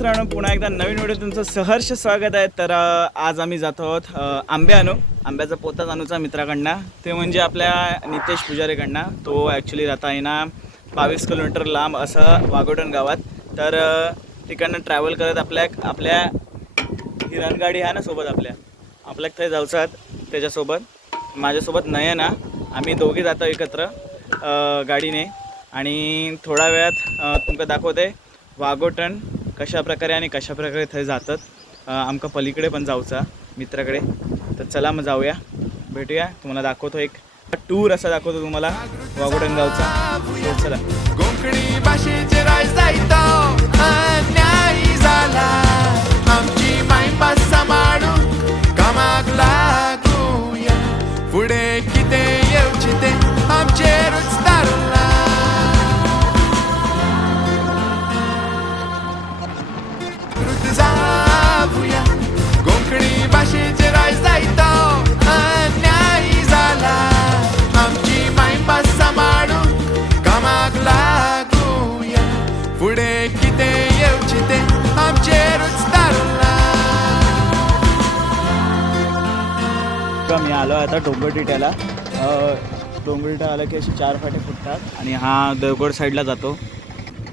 मित्रांनो पुन्हा एकदा नवीन व्हिडिओ तुमचं सहर्ष स्वागत आहे. तर आज आम्ही जातो आहोत आंबे आणू आंब्याचा पोता आणूचा मित्राकडनं. ते म्हणजे आपल्या नितेश पुजारीकडनं. तो ॲक्च्युली राहता आहे ना बावीस किलोमीटर लांब असं वाघोटण गावात. तर तिकडनं ट्रॅव्हल करत आपल्या आपल्या ही रणगाडी आहे ना सोबत आपल्या. आपल्या थंय जाऊचं त्याच्यासोबत. माझ्यासोबत नयन आहे. आम्ही दोघे जातो एकत्र गाडीने. आणि थोड्या वेळात तुमका दाखवते. वाघोटण कशा प्रकारे आणि कशा प्रकारे थंय जातात आमकां आमका पलीकडे पण जाऊचा मित्राकडे. तर चला मग जाऊया. भेटूया. तुम्हाला दाखवतो एक टूर असा दाखवतो तुम्हाला. वाघोटण गावचा हो, चला. कोंकणी भाषेचे अन्याय झाला. आमची मायपास सांभाळून कामाक लागूया. पुढे किती येवची ते आमचेरूच तर मी आलो आहे आता डोंगरटिट्याला. डोंगरटिटा आला की अशी चार फाटे फुटतात आणि हा देवगड साईडला जातो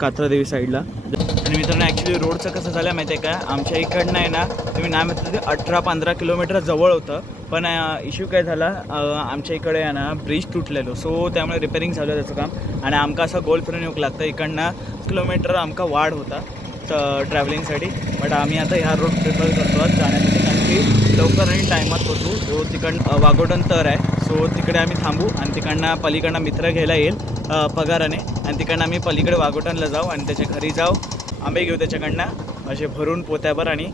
कात्रादेवी साईडला. आणि मित्रांनो ॲक्च्युली रोडचं कसं झालं माहिती आहे का? आमच्या इकडनं आहे ना तुम्ही नाही म्हटलं ते अठरा पंधरा किलोमीटर जवळ होतं. पण इश्यू काय झाला आमच्या इकडे आहे ना ब्रिज तुटलेलो. सो त्यामुळे रिपेरिंग झालं त्याचं काम. आणि आमका असं गोल फिरून येऊक लागतं. इकडनं किलोमीटर आमका वाढ होता तर ट्रॅव्हलिंगसाठी बट आम्ही आता ह्या रोड प्रिफर करतो जाण्यासाठी. कारण की लवकर आणि टायमात पोचू. जो तिकडनं वागोडन तर आहे सो तिकडे आम्ही थांबू आणि तिकडनं पलीकडनं मित्र घ्यायला येईल पगाराने. आणि तिकडनं आम्ही पलीकडे वागोटनला जाऊ आणि त्याच्या घरी जाऊ. आंबे घेऊ त्याच्याकडनं. असे भरून पोत्यावर आणि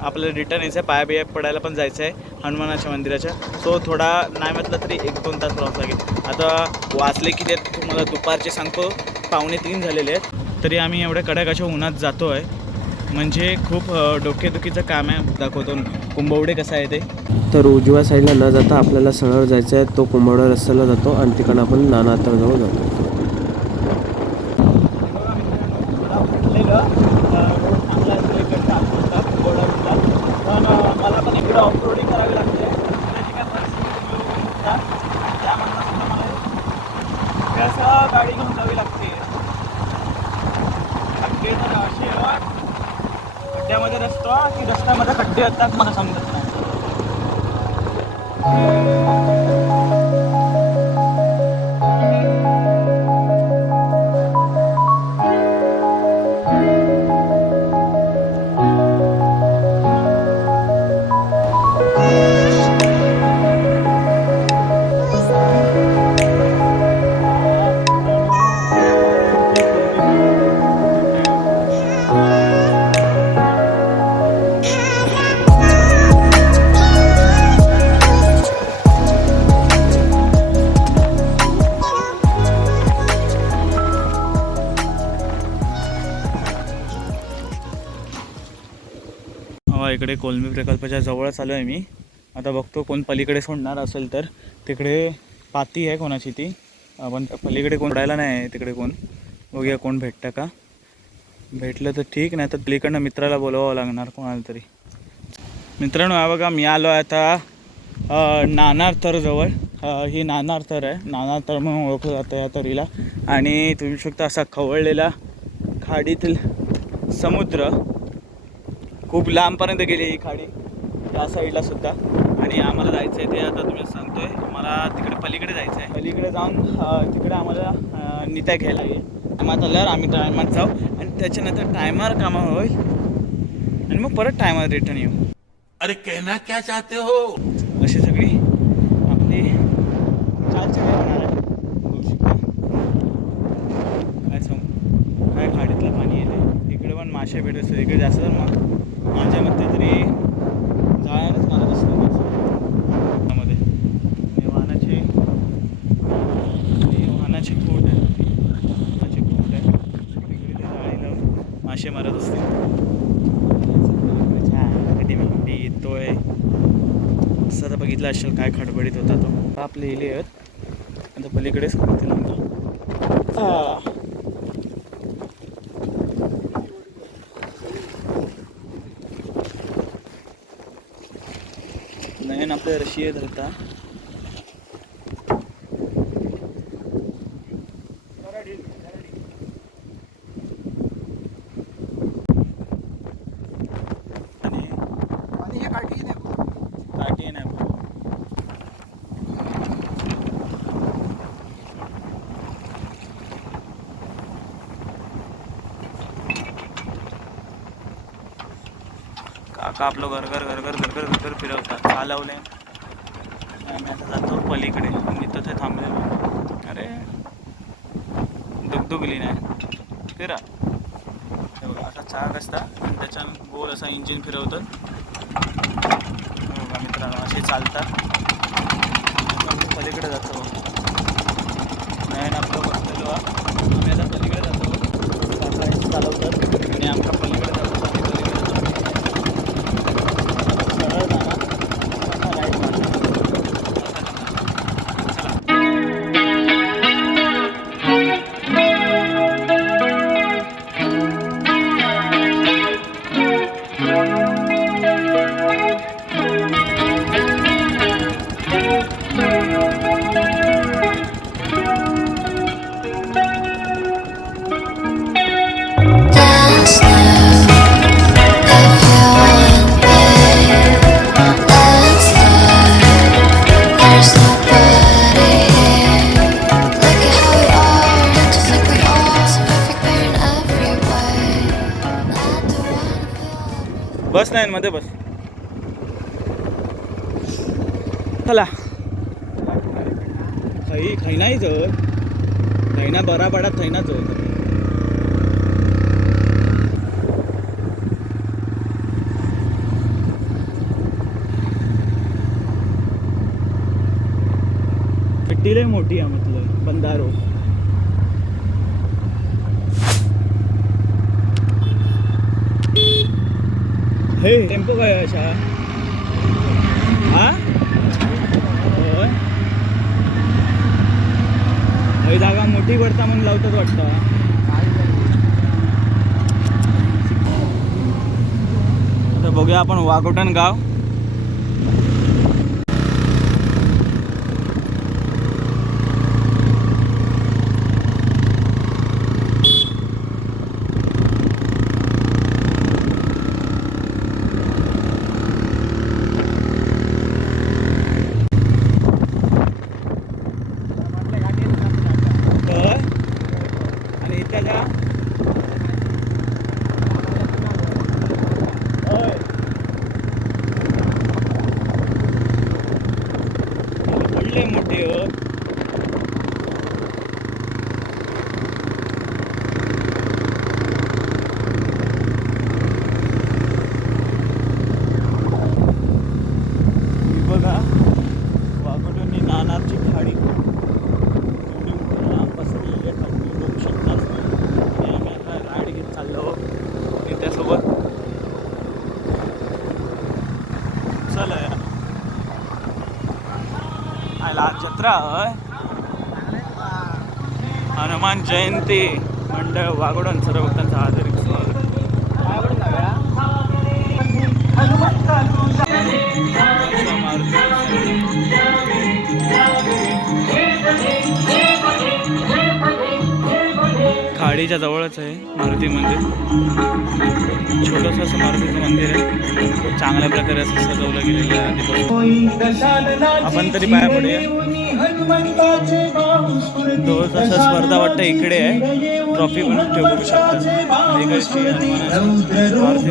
आपल्याला रिटर्न यायचं आहे पाया बिया पडायला पण जायचं आहे हनुमानाच्या मंदिराच्या. सो थोडा नाही म्हटलं तरी एक दोन तास प्रवास लागेल. आता वाचले की ते तुम्हाला दुपारचे सांगतो. पावणे तीन झालेले आहेत. तरी आम्ही एवढ्या कडाकाच्या उन्हात जातो आहे म्हणजे खूप डोकेदुखीचं काम आहे दाखवतो कुंभवडे कसं आहे ते? तर उजव्या साईडला न जाता आपल्याला सरळ जायचं आहे. तो कुंभवडा रस्त्याला जातो आणि तिकडं आपण नाना तळजवळ जातो. गाडी घेऊन जावी लागते खड्डे तर असे आहे, खड्ड्यामध्ये रस्ता की रस्त्यामध्ये खड्डे असतात मला समजत नाही. इकडे कोलमी प्रकल्पाच्या जवळच आलो आहे मी. आता बघतो कोण पलीकडे सोडणार असेल तर. तिकडे पाती आहे कोणाची ती. पण पलीकडे कोण सोडायला नाही आहे तिकडे कोण. बघूया कोण भेटतं का. भेटलं तर ठीक नाही तर पलीकडनं मित्राला बोलवावं लागणार कोणाला तरी. मित्रांनो हा बघा मी आलो आहे आता अ, नाणार जवळ. ही नाणार आहे. नाणार म्हणून ओळखलं जातं या तरीला आणि तुम्ही शकता असा खवळलेला खाडीतील समुद्र खूप लांबपर्यंत गेली ही खाडी. त्या साईडला सुद्धा. आणि आम्हाला जायचं आहे ते आता तुम्ही सांगतोय. मला तिकडे पलीकडे जायचं आहे पलीकडे जाऊन तिकडे आम्हाला नित्या घ्यायला येईल टायमात आल्यावर आम्ही टायमात जाऊ. आणि त्याच्यानंतर टायमावर कामा होईल. आणि मग परत टायमावर रिटर्न येऊ. अरे कहना क्या चाहते हो? अशी सगळी आपली होणार आहे. बघू शकता काय सांगू? काय खाडीतलं पाणी येते इकडे पण मासे भेटत इकडे जास्त तर मा- माझ्या मते तरी जायलाच मारत असतात त्यामध्ये. वाहनाचे वाहनाचे आणि आहे. वाहनाचे कोट आहे. इकडे ते जाळी लावून मासे मारत असतील. कधी मी येतोय? असं आता बघितलं असेल काय खडबडीत होता तो. आपले लिहिले आहेत. आता पलीकडेच करतील मेन आपले रशिये धरता काका आपलं घर घर घर घर घर फिरवतात. चालवले आम्ही आता जातो पलीकडे. मी तिथे थांबलेलो अरे दुगदुगली नाही. फिरा. हे असा चाक असता आणि त्याच्यानं गोल असा इंजिन फिरवतात. मित्रांनो असे चालतात. पलीकडे जातो. नाही आपलं बसलेलो आम्ही आता पलीकडे जातो. चालवतात. आणि आमच्या पलीकडे जातो. नाही मध्ये बस. चला. खाई खाई नाही जर. खैना बरा पडा थैना जर. पेटी लय मोठी आहे म्हटलं बंदारो हे. टेम्पो काय आहे अशा हा? होय. जागा मोठी पडता म्हणून लावतात वाटतं. तर बघूया आपण वाघोटण गाव. motivo जत्रा हनुमान जयंती मंडळ वागोडन सर्व भक्तांचं हार्दिक स्वागत. खाडीच्या जवळच आहे मारुती मंदिर. छोटंसं असं मारुतीचं मंदिर आहे. खूप चांगल्या प्रकारे असं सजवलं गेलेलं आहे. आपण तरी पाया पडूया. तो जसं स्पर्धा वाटतं इकडे आहे ट्रॉफी पण ठेवू बघू शकता वेगळची हनुमानाची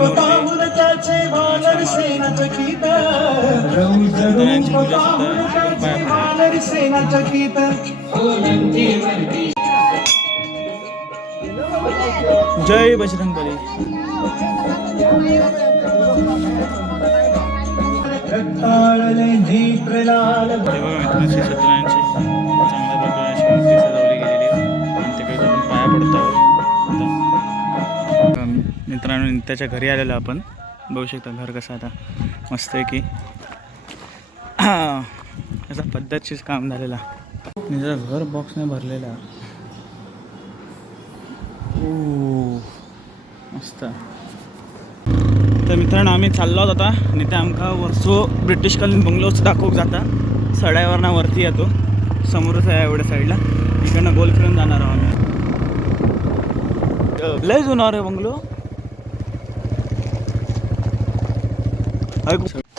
मारुती मित्रांनो त्याच्या घरी आलेलो आपण. बघू शकता घर कसं आता. मस्त आहे की असा पद्धतशीच काम झालेला. निजा घर बॉक्सने भरलेला. ओ मस्त. तर मित्रांनो आम्ही चाललो आहोत आता. आणि ते आमका वरसो ब्रिटिशकालीन बंगलोच दाखवूक जाता. सड्यावरना वरती येतो. समोरच आहे एवढ्या साईडला इकडनं गोल फिरून जाणार आहोत आम्ही. लय जुना रे बंगलो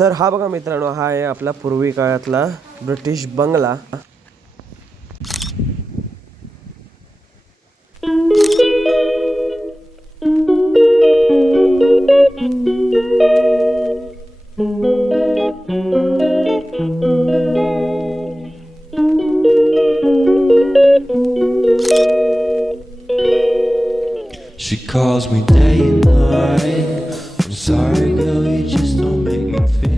तर हा बघा मित्रांनो हा आहे आपला पूर्वी काळातला ब्रिटिश बंगला. She calls me day and night. I'm sorry, girl, you just don't make me feel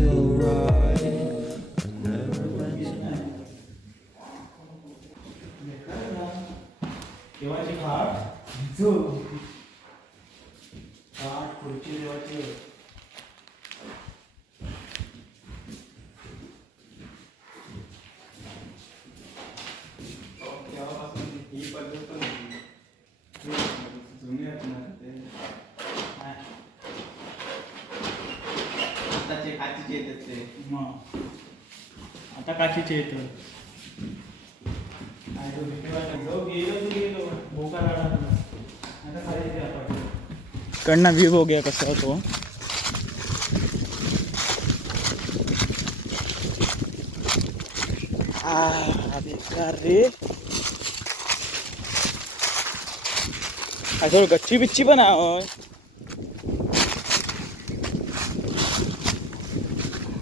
काचीचे येतात ते. मग आता काचीचे येतं. काय तो भीतीवाला जो गेलो तो गेलो. भोका राडा आता खाली येते आपण. कडनं व्ह्यू बघूया कसा आ, बेकार रे गच्ची बिच्ची पण आहे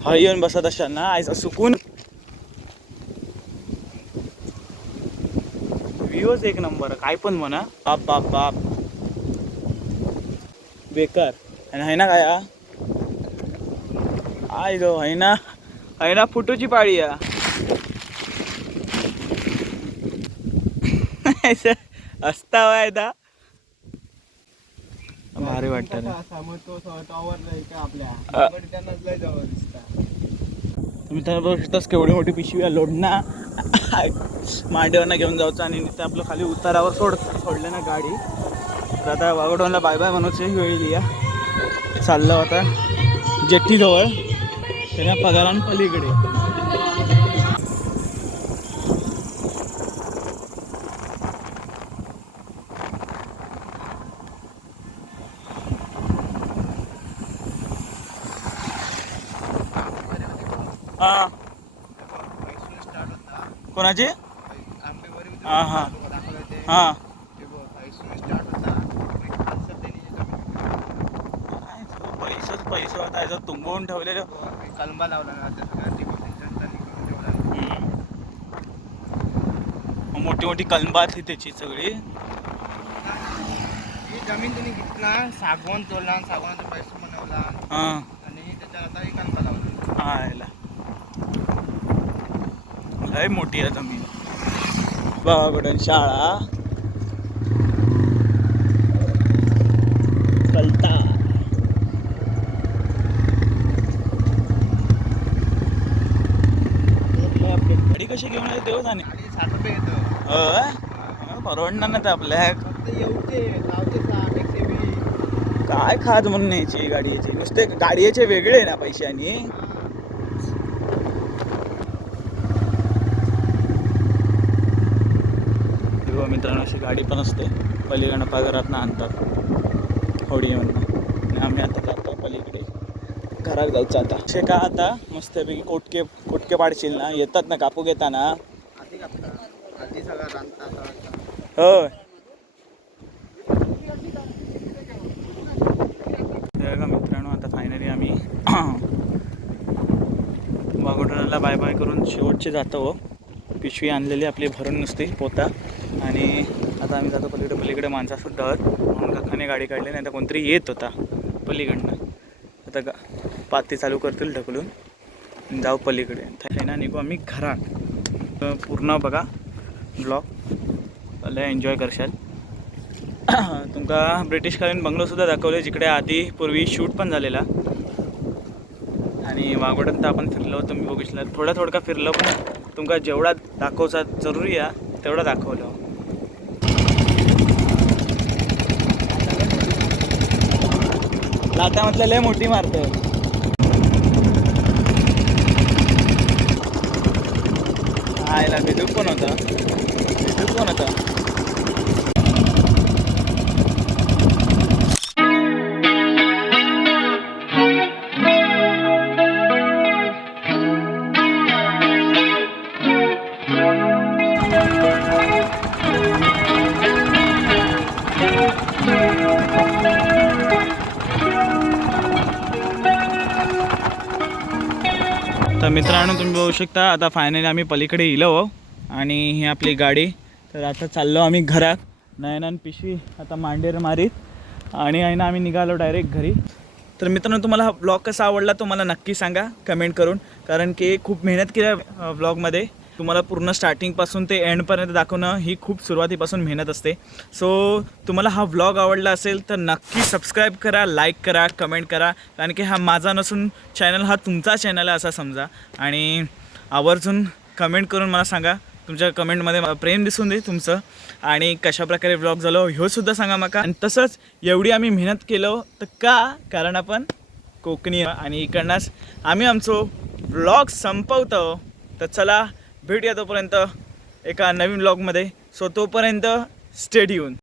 हा येऊन बसत असाल ना आयचा सुकून व्ह्यूच एक नंबर काय पण म्हणा बाप बाप बाप बेकार आणि आहे ना काय हा? आय गो आहे ना आहे ना फुटूची पाळी या असता वायदा भारी वाटतं. तुम्ही त्याला बघू शकतास केवढी मोठी पिशवी आहे. लोडना मांडीवरनं घेऊन जायचं आणि ते आपलं खाली उतारावर सोड सोडलं ना गाडी. तर आता वागडवनला बाय बाय म्हणायची वेळ लिया चाललं आता जेट्टीजवळ. त्याच्या पगारान पलीकडे. हा. कोणाची? हा हा. हा. पैसाच पैसा होता याचा तुंबवून ठेवलेलं. कलंबा लावला मोठी मोठी कलबात ही त्याची सगळी. ही जमीन त्यांनी घेतला सागवान तोडला आणि सागवानाचा पैसा बनवला. हा. आणि त्याच्यात आता ही कलंबा लावला. हा लय मोठी आहे जमीन. बाबाकडून शाळा. कलता. गाडी कशी घेऊन आहे देऊ जाणे साठ रुपये येतं परवडणार नाही ते आपल्या काय खाज म्हणून यायची गाडी याची? नुसते गाडीचे वेगळे ना पैशानी किंवा मित्रांनो अशी गाडी पण असते. पलीकडनं पगारातनं आणतात. होडीमधनं आणि आम्ही आता जातो पलीकडे. घरात जायचं आता. असे का आता? मस्तपैकी कोटके कोटके पाडशील ना? येतात ना कापू घेताना? हो होय मित्रांनो आता फायनली आम्ही वाघोटराला बाय बाय करून शेवटचे जातो. पिशवी आणलेली आपली भरून नुसती पोता. आणि आता आम्ही जातो पलीकडे. पलीकडे माणसासुद्धा आहोत. म्हणून काकाने गाडी काढली नाही तर कोणतरी येत होता पलीकडनं. आता गा पाती चालू करतील ढकलून. जाऊ पलीकडे. ना निघू आम्ही घरात. पूर्ण बघा. ब्लॉग. लय एन्जॉय करशाल. तुमका ब्रिटिशकालीन बंगलो सुद्धा दाखवले जिकडे आधी पूर्वी शूट पण झालेला. आणि वागवडन तर आपण फिरलो तुम्ही बघितलं. थोडं थोडा थोडका फिरलो पण तुमका जेवढा दाखवचा जरुरी आहे तेवढा दाखवलं. लाटामधलं लय मोठी मारतं हा याला बेदूक पण होता. बेदूक पण होता. तर मित्रांनो तुम्ही बघू शकता आता फायनली आम्ही पलीकडे येलो आणि ही आपली गाडी. तर आता चाललो आम्ही घरात. नयनान पिशवी आता मांडेर मारीत. आणि आहे ना आम्ही निघालो डायरेक्ट घरी. तर मित्रांनो तुम्हाला हा ब्लॉग कसा आवडला तो मला नक्की सांगा. कमेंट करून. कारण की खूप मेहनत केल्या ब्लॉगमध्ये तुम्हाला पूर्ण स्टार्टिंगपासून ते एंडपर्यंत दाखवणं ही खूप सुरुवातीपासून मेहनत असते. सो तुम्हाला हा व्लॉग आवडला असेल तर नक्की सबस्क्राईब करा लाईक करा कमेंट करा. कारण की हा माझा नसून चॅनल हा तुमचा चॅनल आहे असा समजा. आणि आवर्जून कमेंट करून मला सांगा. तुमच्या कमेंटमध्ये प्रेम दिसून दे तुमचं. आणि कशाप्रकारे व्लॉग झालो ह्यो सुद्धा सांगा माका. आणि तसंच एवढी आम्ही मेहनत केलो तर का? कारण आपण कोकणी आणि इकडनंच आम्ही आमचो व्लॉग संपवतो. तर चला भेटूया तोपर्यंत एका नवीन ब्लॉगमध्ये सो तोपर्यंत स्टेड येऊन